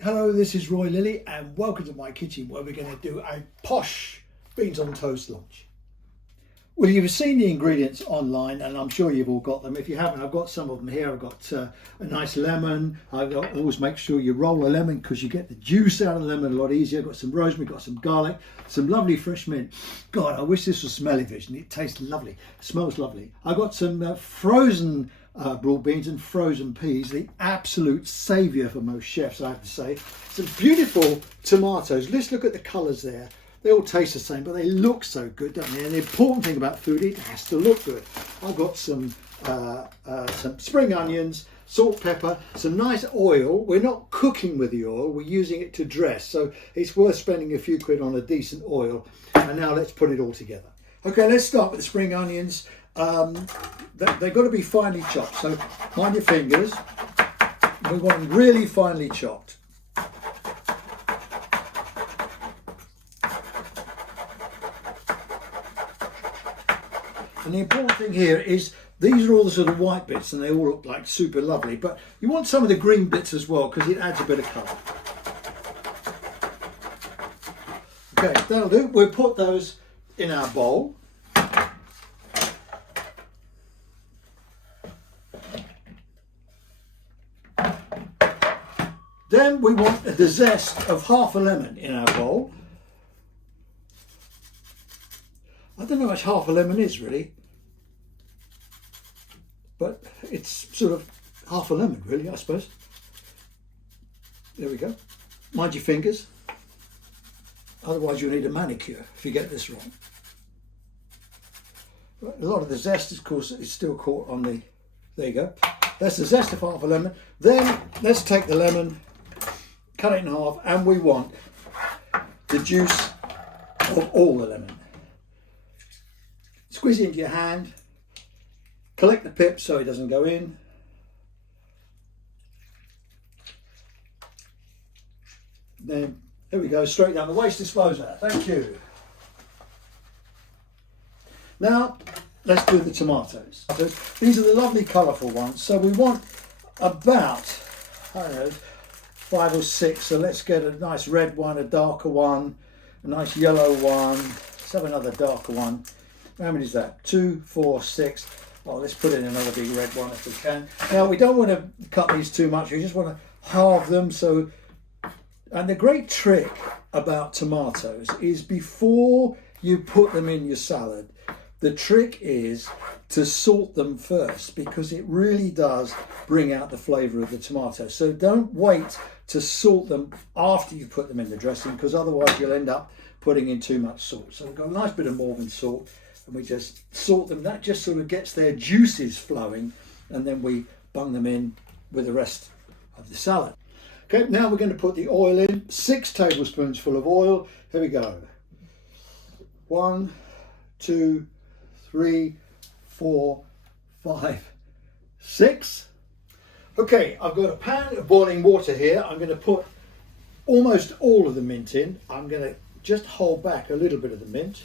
Hello, this is Roy Lilly and welcome to my kitchen where we're going to do a posh beans on toast lunch. Well, you've seen the ingredients online and I'm sure you've all got them. If you haven't, I've got some of them here. I've got a nice lemon. Always make sure you roll a lemon because you get the juice out of the lemon a lot easier. I've got some rosemary, got some garlic, some lovely fresh mint. God, I wish this was smell-o-vision. It tastes lovely, it smells lovely. I've got some frozen broad beans and frozen peas, the absolute saviour for most chefs, I have to say. Some beautiful tomatoes. Let's look at the colours there. They all taste the same, but they look so good, don't they? And the important thing about food, it has to look good. I've got some spring onions, salt, pepper, some nice oil. We're not cooking with the oil, we're using it to dress. So it's worth spending a few quid on a decent oil. And now let's put it all together. Okay, let's start with the spring onions. They've got to be finely chopped. So mind your fingers. We want them really finely chopped. And the important thing here is these are all the sort of white bits and they all look like super lovely, but you want some of the green bits as well because it adds a bit of colour. Okay, that'll do. We'll put those in our bowl. Then we want the zest of half a lemon in our bowl. I don't know how much half a lemon is really, but it's sort of half a lemon really, I suppose. There we go. Mind your fingers, otherwise you'll need a manicure if you get this wrong. But a lot of the zest, of course, is still caught on the, there you go. That's the zest of half a lemon. Then let's take the lemon, cut it in half, and we want the juice of all the lemon. Squeeze it into your hand, collect the pip so it doesn't go in. Then, here we go, straight down the waste disposer. Thank you. Now, let's do the tomatoes. So these are the lovely colourful ones. So we want about, I don't know, 5 or 6. So let's get a nice red one, a darker one, a nice yellow one. Let's have another darker one. How many is that? 2, 4, 6. Well, let's put in another big red one if we can. Now, we don't want to cut these too much. We just want to halve them. So, and the great trick about tomatoes is before you put them in your salad, the trick is to salt them first because it really does bring out the flavour of the tomato. So don't wait to salt them after you put them in the dressing because otherwise you'll end up putting in too much salt. So we've got a nice bit of Morven salt. And we just salt them. That just sort of gets their juices flowing, and then we bung them in with the rest of the salad. Okay, now we're going to put the oil in. 6 tablespoons full of oil. Here we go. 1, 2, 3, 4, 5, 6. Okay, I've got a pan of boiling water here. I'm going to put almost all of the mint in. I'm going to just hold back a little bit of the mint.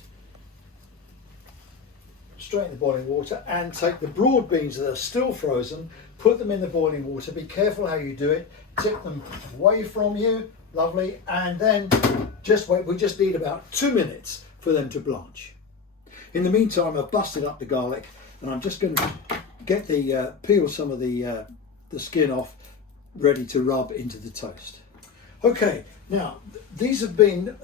Straight in the boiling water, and take the broad beans that are still frozen, put them in the boiling water. Be careful how you do it. Tip them away from you, lovely, and then just wait. We just need about 2 minutes for them to blanch. In the meantime, I've busted up the garlic, and I'm just going to get the peel some of the skin off, ready to rub into the toast. Okay, now these have been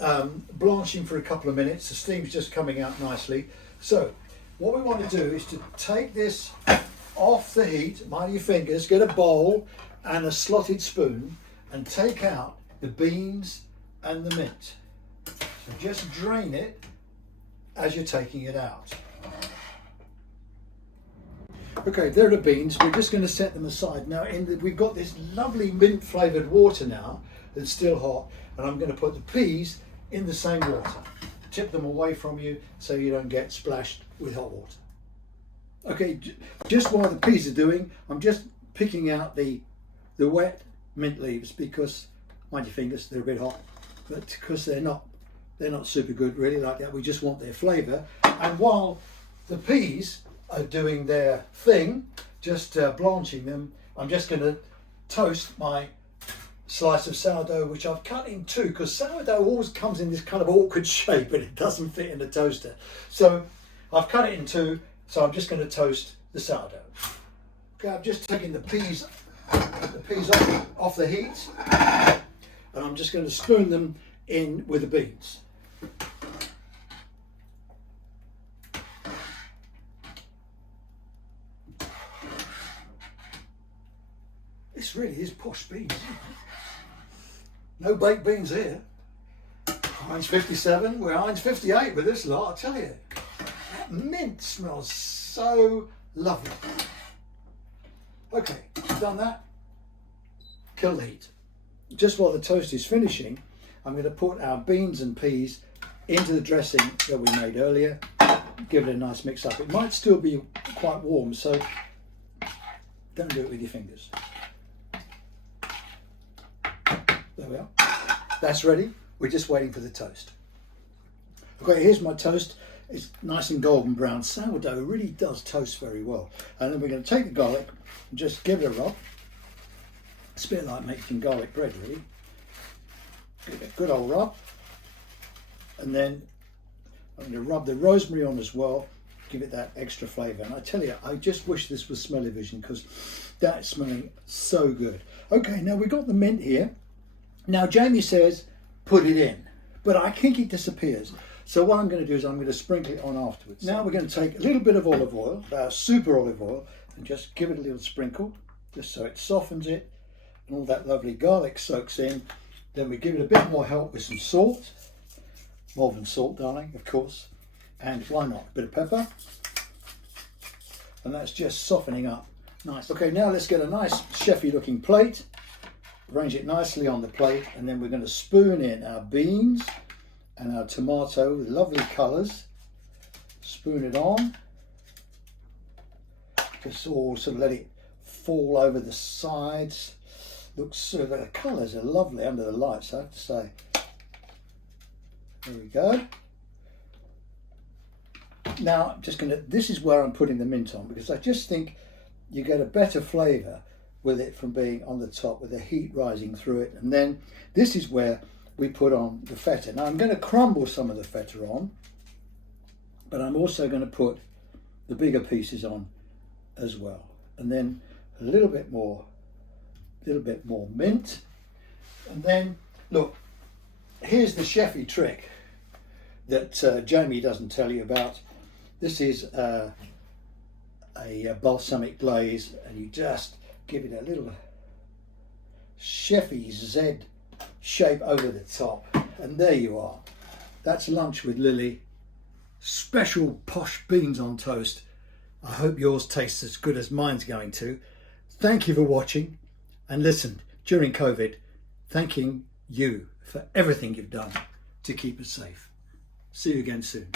blanching for a couple of minutes. The steam's just coming out nicely. So what we want to do is to take this off the heat, mind your fingers, get a bowl and a slotted spoon and take out the beans and the mint. So just drain it as you're taking it out. Okay, there are the beans. We're just going to set them aside. Now we've got this lovely mint flavoured water now that's still hot, and I'm going to put the peas in the same water. Tip them away from you so you don't get splashed with hot water. Okay, just while the peas are doing, I'm just picking out the wet mint leaves because, mind your fingers, they're a bit hot, but because they're not super good really like that. We just want their flavour. And while the peas are doing their thing, just blanching them, I'm just going to toast my slice of sourdough, which I've cut in two, because sourdough always comes in this kind of awkward shape and it doesn't fit in the toaster. So I've cut it in two, so I'm just going to toast the sourdough. Okay, I've just taken the peas off the heat, and I'm just going to spoon them in with the beans. This really is posh beans, isn't it? No baked beans here. Heinz 57, we're Heinz 58 with this lot, I tell you. That mint smells so lovely. Okay, done that. Kill the heat. Just while the toast is finishing, I'm going to put our beans and peas into the dressing that we made earlier. Give it a nice mix up. It might still be quite warm, so don't do it with your fingers. There we are. That's ready. We're just waiting for the toast. Okay, here's my toast. It's nice and golden brown. Sourdough really does toast very well. And then we're going to take the garlic and just give it a rub. It's a bit like making garlic bread, really. Give it a good old rub. And then I'm going to rub the rosemary on as well. Give it that extra flavour. And I tell you, I just wish this was smell-o-vision, because that's smelling so good. Okay, now we've got the mint here. Now Jamie says put it in, but I think it disappears. So what I'm going to do is I'm going to sprinkle it on afterwards. Now we're going to take a little bit of olive oil, super olive oil, and just give it a little sprinkle, just so it softens it and all that lovely garlic soaks in. Then we give it a bit more help with some salt, more than salt, darling, of course, and why not, a bit of pepper, and that's just softening up nice. Okay, now let's get a nice chefy looking plate. Arrange it nicely on the plate, and then we're going to spoon in our beans and our tomato with lovely colours. Spoon it on. Just all sort of let it fall over the sides. Looks so, the colours are lovely under the lights, I have to say. There we go. Now I'm just going to, this is where I'm putting the mint on, because I just think you get a better flavour with it from being on the top, with the heat rising through it. And then this is where we put on the feta. Now I'm going to crumble some of the feta on, but I'm also going to put the bigger pieces on as well. And then a little bit more mint. And then look, here's the chefy trick that Jamie doesn't tell you about. This is a balsamic glaze, and you just give it a little chefy Z shape over the top, and there you are. That's lunch with Lily. Special posh beans on toast. I hope yours tastes as good as mine's going to. Thank you for watching, and listen, during COVID, thanking you for everything you've done to keep us safe. See you again soon.